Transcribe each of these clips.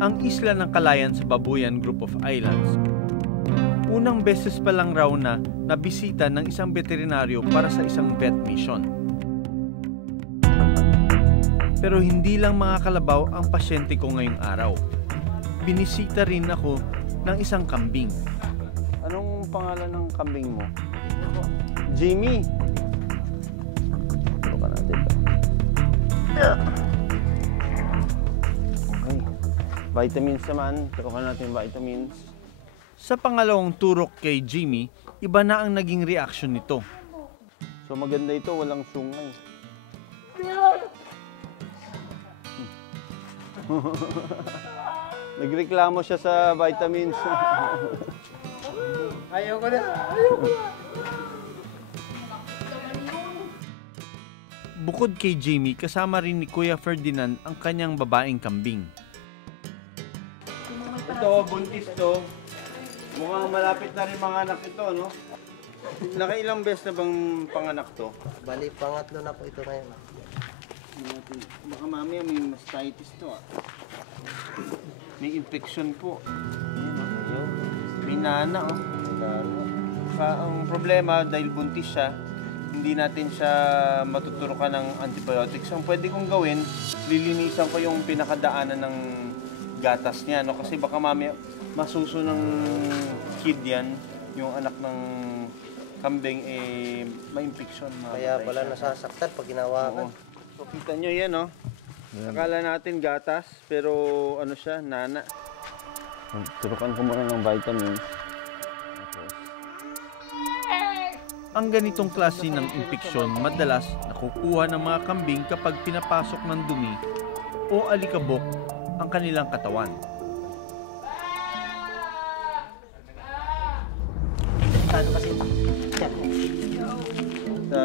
ang isla ng Calayan sa Babuyan Group of Islands. Unang beses pa lang raw na nabisita ng isang veterinaryo para sa isang vet mission. Pero hindi lang mga kalabaw ang pasyente ko ngayong araw. Binisita rin ako ng isang kambing. Anong pangalan ng kambing mo? Jimmy. Turukan natin ito. Okay. Vitamins naman. Turukan natin vitamins. Sa pangalawang turok kay Jimmy, iba na ang naging reaction nito. So maganda ito, walang sungay. Nagreklamo siya sa vitamins. Ayaw ko na. Bukod kay Jamie, kasama rin ni Kuya Ferdinand ang kanyang babaeng kambing. Ito, buntis to. Mukhang malapit na rin mga anak ito, no? Nakailang beses na bang panganak to? Bali, pangatlo na po ito ngayon. Baka mamaya may mastitis to, ah. May infection po. May nana, oh. Ang problema, dahil buntis siya, hindi natin siya matuturukan ng antibiotics. Ang pwede kong gawin, lilinisan ko yung pinakadaanan ng gatas niya, no? Kasi baka mamaya masuso ng kid yan, yung anak ng kambing, eh, may infection. Kaya pala nasasaktan pag ginawakan. So, kita nyo yan, no? Akala natin gatas, pero ano siya, nana. Turukan ko muna ng vitamins. Ang ganitong klase ng infeksyon madalas nakukuha ng mga kambing kapag pinapasok ng dumi o alikabok ang kanilang katawan.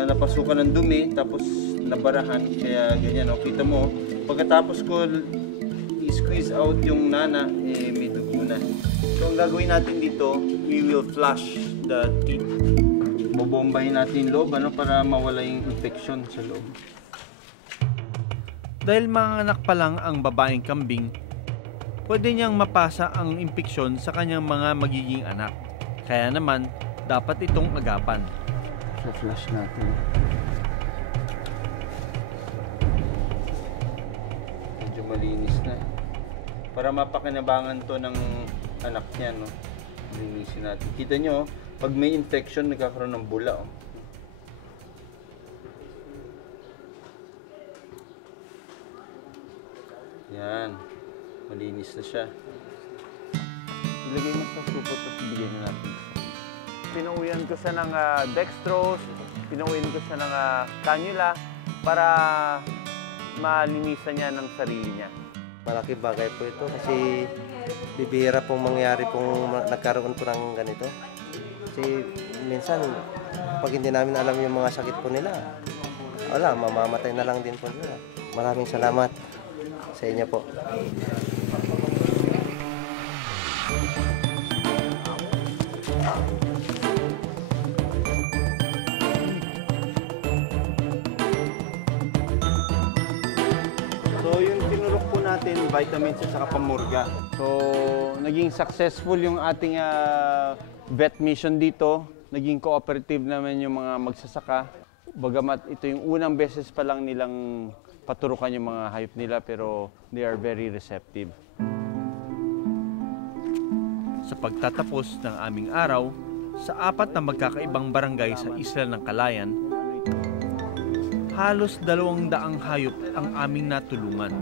Napasukan ng dumi, tapos nabarahan, kaya ganyan, no? Kita mo, pagkatapos ko i-squeeze out yung nana, eh, may dugo na. So, ang gagawin natin dito, we will flush the teeth. Bobombahin natin yung loob, ano, para mawala yung infection sa loob. Dahil mga anak pa lang ang babaeng kambing, pwede niyang mapasa ang infeksyon sa kanyang mga magiging anak. Kaya naman, dapat itong agapan. So, flush natin. Medyo malinis na. Para mapakinabangan to ng anak niya, no? Linisin natin. Kita nyo, pag may infection, nagkakaroon ng bula, oh. Yan. Malinis na siya. Ilagay mo sa supot at bigyan na natin. Pinauwian ko siya ng dextrose, pinauwian ko siya ng cannula para malinisan niya ng sarili niya. Malaking bagay po ito kasi bibihira pong mangyari pong nagkaroon po ng ganito. Kasi minsan, pag hindi namin alam yung mga sakit po nila, wala, mamamatay na lang din po nila. Maraming salamat sa inyo po. So, yung tinurok po natin, vitamins at saka pamurga. So, naging successful yung ating vet mission dito. Naging cooperative naman yung mga magsasaka. Bagamat ito yung unang beses pa lang nilang paturukan yung mga hayop nila, pero they are very receptive. Sa pagtatapos ng aming araw, sa 4 na magkakaibang barangay sa isla ng Calayan, halos 200 hayop ang aming natulungan.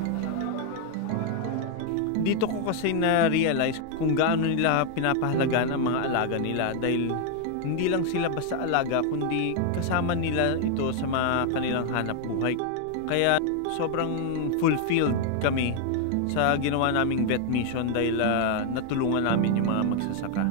Dito ko kasi na-realize kung gaano nila pinapahalagaan ang mga alaga nila dahil hindi lang sila basta alaga kundi kasama nila ito sa mga kanilang hanap buhay. Kaya sobrang fulfilled kami sa ginawa naming vet mission dahil natulungan namin yung mga magsasaka.